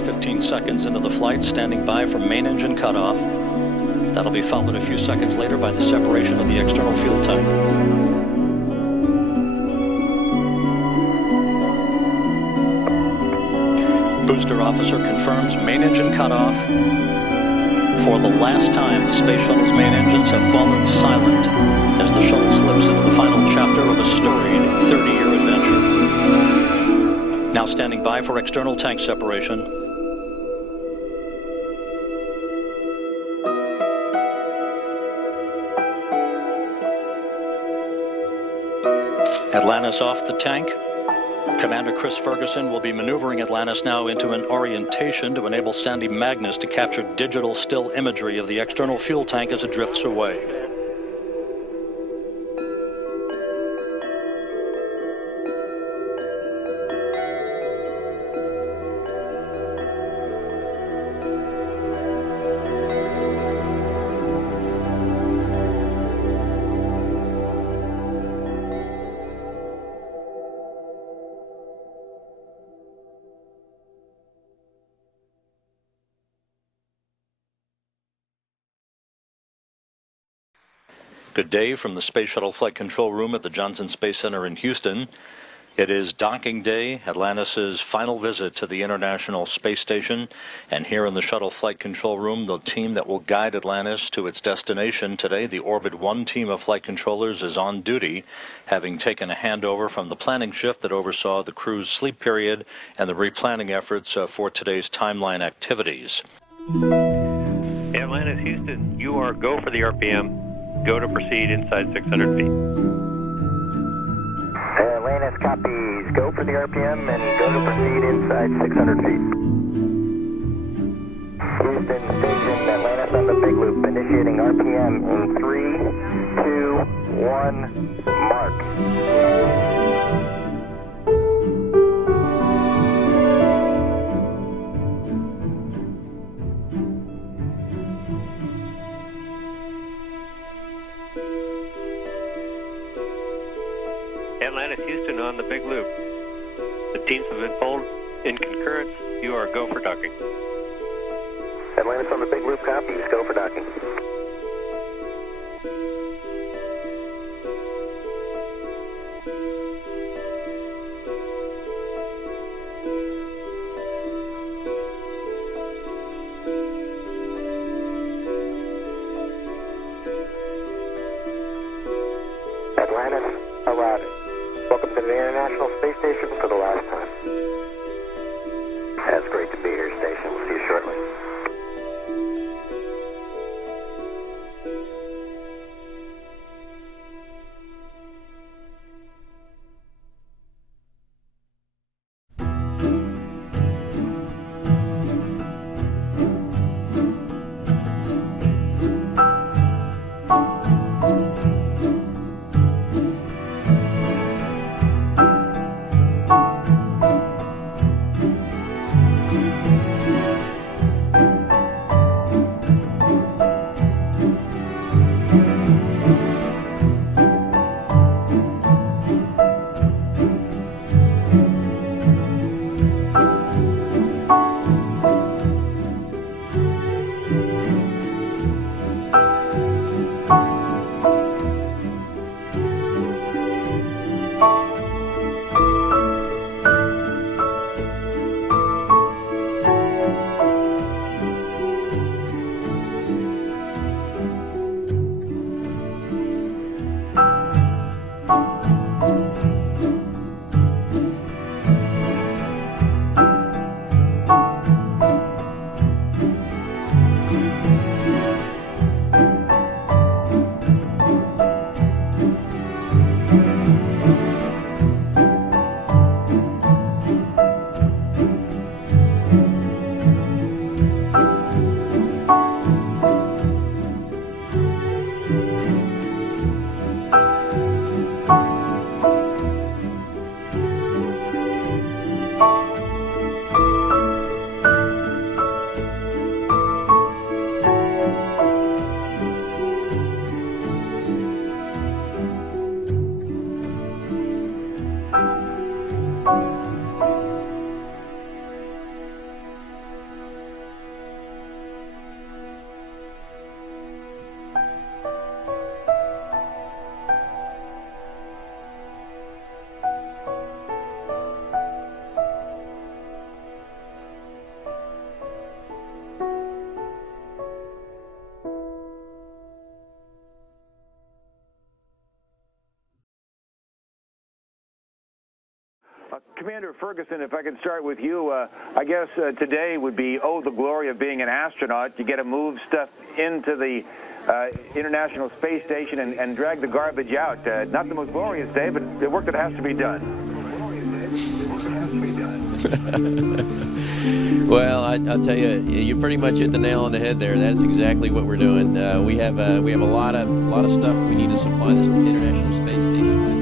minutes, 15 seconds into the flight, standing by for main engine cutoff. That'll be followed a few seconds later by the separation of the external fuel tank. Booster officer confirms main engine cutoff. For the last time, the Space Shuttle's main engines have fallen silent as the shuttle slips into the final chapter of a storied 30-year adventure. Now standing by for external tank separation. Atlantis off the tank. Commander Chris Ferguson will be maneuvering Atlantis now into an orientation to enable Sandy Magnus to capture digital still imagery of the external fuel tank as it drifts away. Good day from the Space Shuttle Flight Control Room at the Johnson Space Center in Houston. It is docking day, Atlantis' final visit to the International Space Station. And here in the Shuttle Flight Control Room, the team that will guide Atlantis to its destination today, the Orbit 1 team of flight controllers, is on duty, having taken a handover from the planning shift that oversaw the crew's sleep period and the replanning efforts for today's timeline activities. Atlantis, Houston, you are go for the RPM. Go to proceed inside 600 feet. Atlantis copies. Go for the RPM and go to proceed inside 600 feet. Houston station, Atlantis on the big loop, initiating RPM in 3, 2, 1, mark. Atlantis, Houston on the big loop. The teams have been pulled in concurrence. You are go for docking. Atlantis on the big loop, copies. Go for docking. Atlantis arriving. Welcome to the International Space Station for the last time. That's great to be here, station. We'll see you shortly. Commander Ferguson, if I could start with you, I guess today would be, oh, the glory of being an astronaut. You get to move stuff into the International Space Station and drag the garbage out. Not the most glorious day, but the work that has to be done. Well, I'll tell you, you pretty much hit the nail on the head there. That's exactly what we're doing. We have a lot of stuff we need to supply this International Space Station with.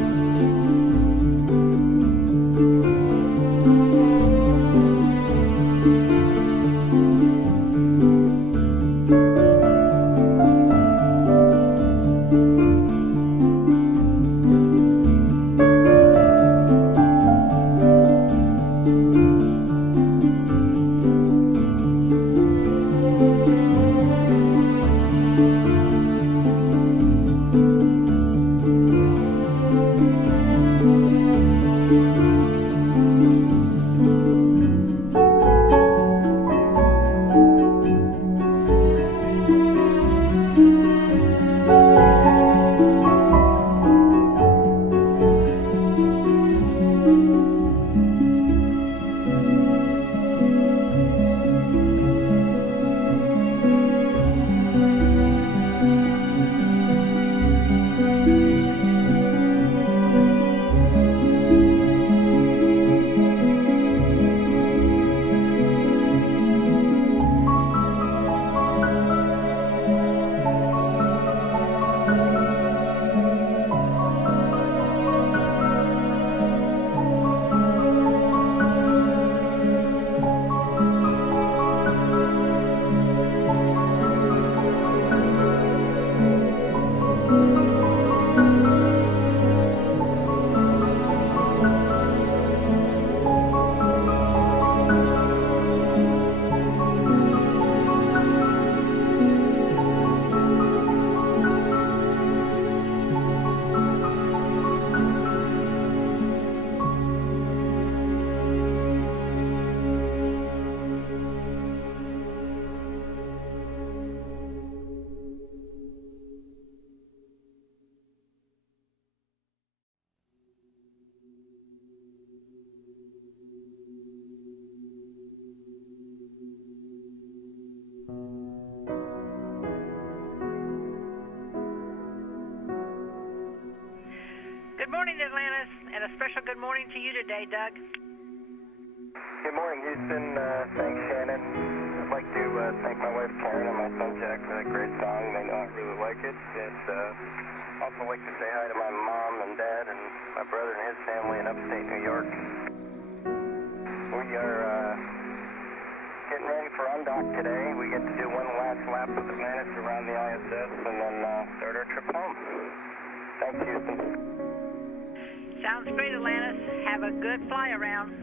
Good morning, Atlantis, and a special good morning to you today, Doug. Good morning, Houston. Thanks, Shannon. I'd like to thank my wife, Karen, and my son, Jack, for that great song. They know I really like it. And also like to say hi to my mom and dad and my brother and his family in upstate New York. We are getting ready for undock today. We get to do one last lap of Atlantis around the ISS and then start our trip home. Thanks, Houston. Sounds great, Atlantis. Have a good fly around.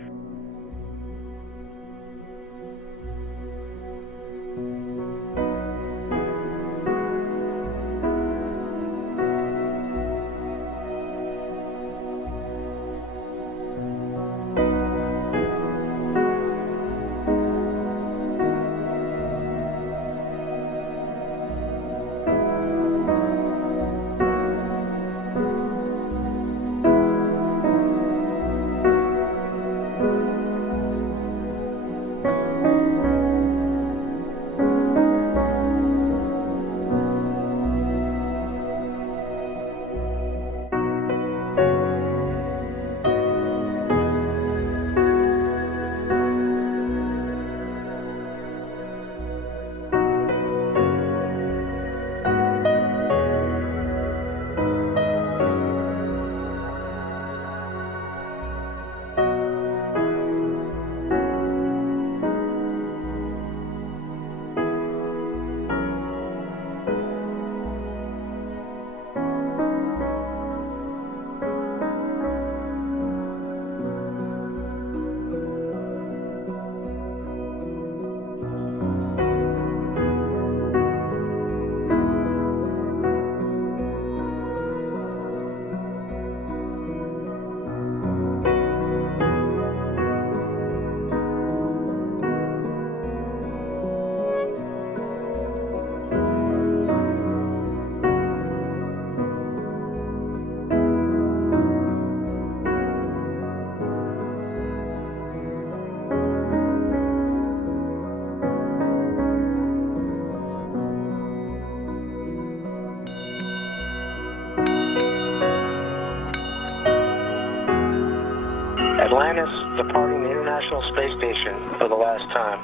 time.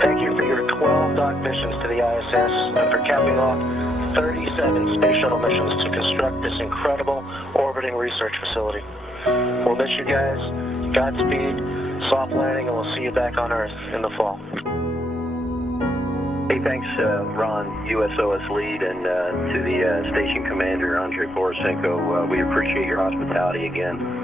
Thank you for your 12 dock missions to the ISS and for capping off 37 space shuttle missions to construct this incredible orbiting research facility. We'll miss you guys. Godspeed, soft landing, and we'll see you back on Earth in the fall. Hey, thanks, Ron, USOS lead, and to the station commander, Andre Borisenko. We appreciate your hospitality again.